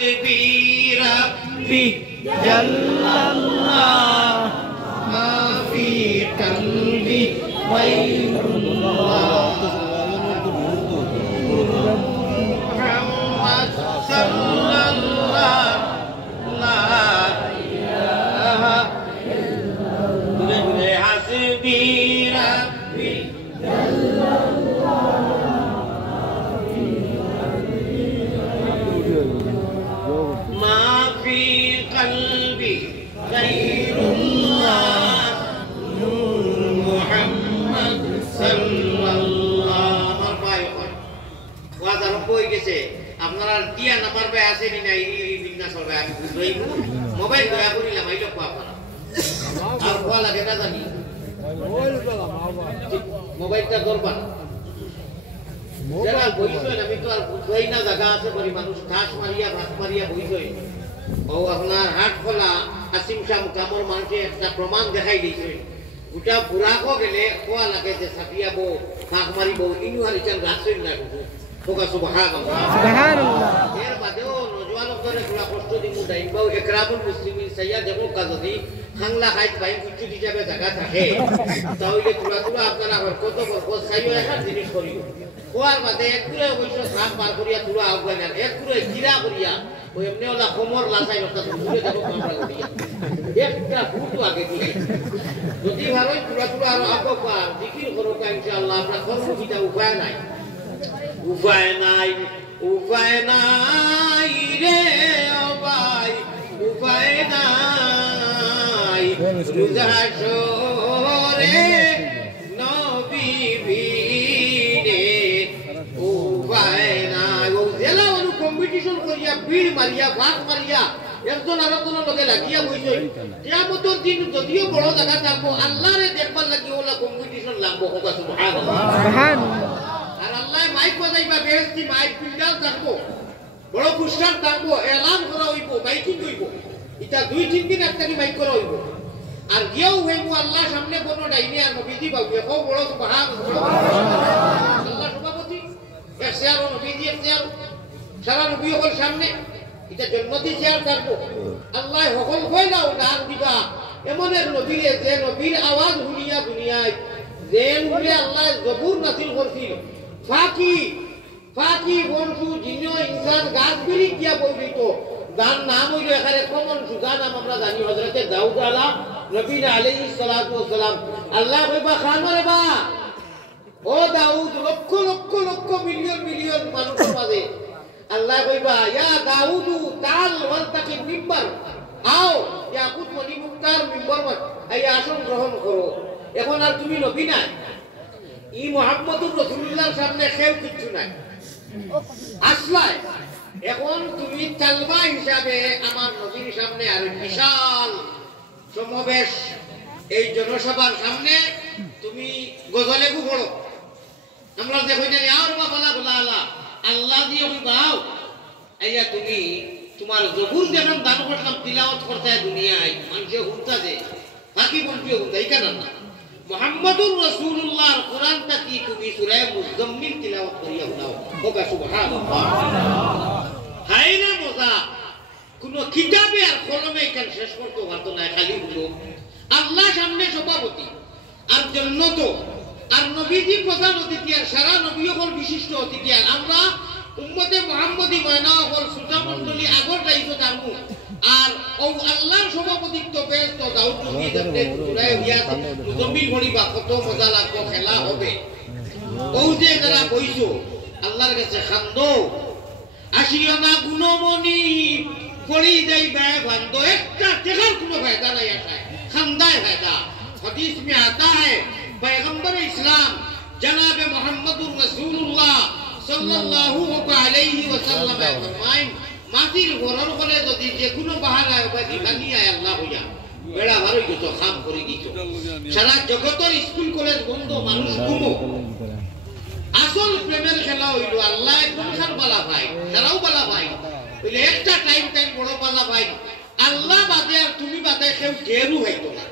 ربي جل الله ما في قلبي غير الله محمد صلى الله لا إله إلا الله حسبي ربي جل ما في قلبي غير الله نور محمد صلى الله عليه وسلم ওয়াদা রব হয়ে গেছে আপনারা দিয়া নাম্বার পে আছে নি নাই বিজনেস হবে আমি বুঝাই মোবাইল দয়া করিলাম আইলো আপনারা আর কোয়া লাগে না জানি মোবাইলটা করবা যারা বইছেন আমি তো আর বুঝাই না জায়গা আছে বলি মানুষ ঘাস মারিয়া বইছেন ও আপনার হাট খোলা আসিম শাহ কামর মানুষে একটা প্রমাণ দেখাই দিয়েছে গোটা বুড়াকো গেলে কোয়া লাগে যে সাপিয়া বো ফাঁক মারিব ইনু আর ইচান রাখছেন না তোকা সুবহানাল্লাহ এর বাদেও নজওয়ানক ধরে পুরা কষ্ট দিমু দাইবাও ইকরামুল মুসলিমিন সাইয়্যিদ দেখো কাজদি খাংলা হাইত ভাই কিছু হিসাবে জায়গা থাকে তাহলে পুরা আপনারা কত সাইয়্যিদ একটা জিনিস করিও কোয়ার বাদে একটুরে অবশ্য সাপ পার করিয়া তুলা আউগাই না একটুরে গিরা করিয়া ওই এমনি ওলা কোমর লাসাই রক্ত তুলে দেখো কামড়া করিয়া একটা ফুট আগে দিয়ে যদি ভালোই তুলা আর আগো পার জিকির করো ইনশাআল্লাহ আপনার কর্মবিটা উপায় নাই রে ও ভাই উপায় নাই রোজা শোরে নবী ভিড়ে উপায় নাই ও জেলা অনু কম্পিটিশন করিয়া ভিড় মারিয়া ভাগ মারিয়া একজন আরেকজনের লগে লাগিয়া বইছে কিয়ামতের দিন যদিও বড় জায়গা থাকবো আল্লাহরে দেখবার লাগি ওলা কম্পিটিশন লাগবো হোক সুবহানাল্লাহ সুবহানাল্লাহ আর আল্লাহ মাইক বাজাইবা বেহেশতি মাইক পিন্ডাল থাকবো বড় পুরস্কার থাকবো এলান করা হইব মাইকিং হইব এটা 2-3 দিন একটা মাইক করা হইব আর গিয়েও হইব আল্লাহ সামনে কোন ডাইনি আর নবীজি পাবে কো বড় সুবহানাল্লাহ আল্লাহ সভাপতি এসিয়ার নবীজি এসিয়ার সারা নবী হল সামনে এটা জন্নতি শেয়ার থাকবো আল্লাহ হকল কইলাও ডাক দিবা এমন এক নবীরে যে নবীর আওয়াজ শুনিয়া দুনিয়ায় যেন বলে আল্লাহ জবুর নাসিল করছিল ফাকি বন্ধু জিনো ইনসান গাছ বিড়ি কিয়া বইলিত যার নাম হইল এখানে কমন সুজা নাম আমরা জানি হযরতে দাউদ নবী আলাইহিস সালাতু ওয়াস সালাম আল্লাহ কইবা খানরে বা ও দাউদ লক্ষ লক্ষ লক্ষ মিলিয়ন মিলিয়ন মানুষের মাঝে আল্লাহ কইবা ইয়া দাউদ তাল ওয়ালতাকি মিম্বার আও ইয়াকুত মনি মুক্তার মিম্বার এই আসন গ্রহণ করো এখন আর তুমি নবী না ই মুহাম্মদুর রাসূলুল্লাহর সামনে কেউ কিছু নাই আসলাই এখন তুমি তালবা হিসাবে আমার নবীর সামনে আর বিশাল সমাবেশ এই জনসভার সামনে তুমি গজলে পড়ো আমরা দেখো না আর বাবালা বলা আল্লাহ দিয়ে বাও আইয়া তুমি তোমার জবুর যখন দান করলাম তিলাওয়াত করতে দুনিয়ায় মানুষে হুঁতা দে বাকি বলতে হুঁতা এই কারণ না মুহাম্মদুর রাসূলুল্লাহর কোরআনটা কি তুমি সূরা মুজাম্মিল তিলাওয়াত করিয়া শোনাও ওকা সুবহানাল্লাহ হায়না মজা কোন কিতাবে আর কলমে এটা শেষ করতে পারতো না খালি হলো আল্লাহ সামনে সভাপতি আর জান্নাত আর নবীজি প্রধান অতিথি আর সারা নবী হল বিশিষ্ট অতিথি আর আমরা উম্মতে মুহাম্মদী ময়না হল সুজা মণ্ডলী আগর দায়িত্ব জানবো আর ও আল্লাহর সভাপতিত্ব বেশ তো দাউদ নবী যেতে চুরায় হইয়াছে মুজাম্মিল পড়িবা কত মজা লাগবে খেলা হবে ও যে যারা কইছো আল্লাহর কাছে খান্দো আসিও না গুণমণি পড়ি যাইবা বান্দো একটা টেকার কোনো ফায়দা নাই আসায় খান্দায় ফায়দা হাদিস में आता है पैगंबर इस्लाम जनाब मुहम्मदुर रसूलुल्लाह সাল্লাল্লাহু আলাইহি ওয়াসাল্লাম ফরমায়েন মাটির ঘরের বলে যদি যে কোনো বাহানায় বাদি বানিয়ে আল্লাহ হইয়া বেড়া ভারই গেছো খাম করে গেছো সারা জগতের স্কুল কলেজ বন্ধ মানুষ ঘুমো আসল প্রেমের খেলা হইল আল্লাহ একদম খান বালা ভাই তারাও বালা ভাই বলে একটা টাইম বড় বালা ভাই আল্লাহ বাদে আর তুমি বাদে কেউ গেরু হইতো না